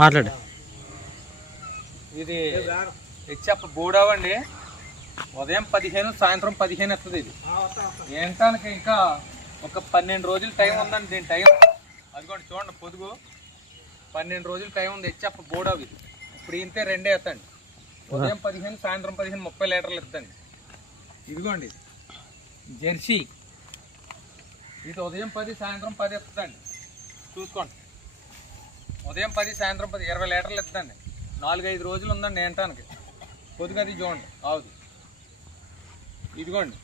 మాట్లాడు. ఇది హెచ్ఎఫ్ అండి ఉదయం పదిహేను సాయంత్రం పదిహేను వస్తుంది ఇది. ఏంటానికి ఇంకా ఒక పన్నెండు రోజులు టైం ఉందండి దీని టైం. అదిగోండి చూడండి పొదుగు. పన్నెండు రోజులు టైం ఉంది హెచ్ఎఫ్ బూడవ్ ఇది ఇప్పుడు ఇంతే రెండే ఎత్తండి. ఉదయం పదిహేను సాయంత్రం పదిహేను ముప్పై లీటర్లు ఎత్తండి. ఇదిగోండి. జెర్సీ. ఇది ఉదయం పది సాయంత్రం పది ఎత్తుందండి. చూసుకోండి. ఉదయం పది సాయంత్రం పది ఇరవై లీటర్లు ఎత్తండి నాలుగైదు రోజులు ఉందండి ఏంటానికి పొద్దుగది అది చూడండి అవుదు ఇదిగోండి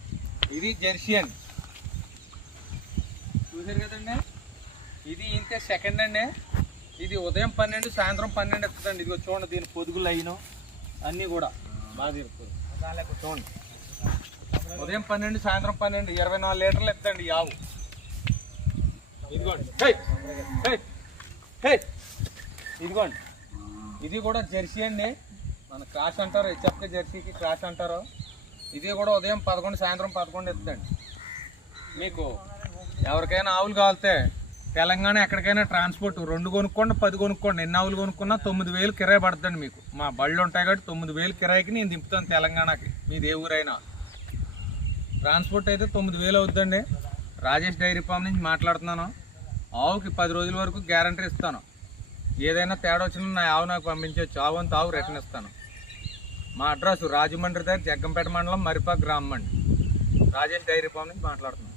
ఇది జెర్సీ అండి. చూసారు కదండి? ఇది ఇంతే సెకండ్ అండి. ఇది ఉదయం పన్నెండు సాయంత్రం పన్నెండు ఎత్తుందండి ఇదిగో చూడండి దీని పొదుగులు అయిన అన్నీ కూడా. బాగా తీరుతుంది చూడండి. ఉదయం పన్నెండు సాయంత్రం పన్నెండు ఇరవై నాలుగు లీటర్లు ఎత్తండి యావు ఆవు. ఇదిగోండి. హే! హే! హే! ఇదిగోండి. ఇది కూడా జెర్సీ అండి. మన క్రాష్ అంటారు హెచ్ఎఫ్కే జెర్సీకి క్రాష్ అంటారు. ఇది కూడా ఉదయం పదకొండు సాయంత్రం పదకొండు ఎత్తండి మీకు ఎవరికైనా ఆవులు కావాలితే తెలంగాణ ఎక్కడికైనా ట్రాన్స్పోర్ట్ రెండు కొనుక్కోండి పది కొనుక్కోండి. ఎన్ని ఆవులు కొనుక్కున్నా తొమ్మిది వేలు కిరాయి పడుతుంది మీకు. మా బళ్ళు ఉంటాయి కాబట్టి తొమ్మిది వేలు కిరాయికి నేను దింపుతాను తెలంగాణకి. మీది ఏ ఊరైనా. ట్రాన్స్పోర్ట్ అయితే తొమ్మిది వేలు అవుతుందండి. రాజేష్ డైరీ ఫామ్ నుంచి మాట్లాడుతున్నాను. ఆవుకి పది రోజుల వరకు గ్యారంటీ ఇస్తాను. ఏదైనా తేడా వచ్చినా నా ఆవు నాకు పంపించవచ్చు ఆవు అంత ఆవు రిటర్న్ ఇస్తాను. మా అడ్రస్ రాజమండ్రి దగ్గర జగ్గంపేట మండలం మరిపాక్ గ్రామం అండి. రాజేష్ డైరీ ఫామ్ నుంచి మాట్లాడుతున్నాను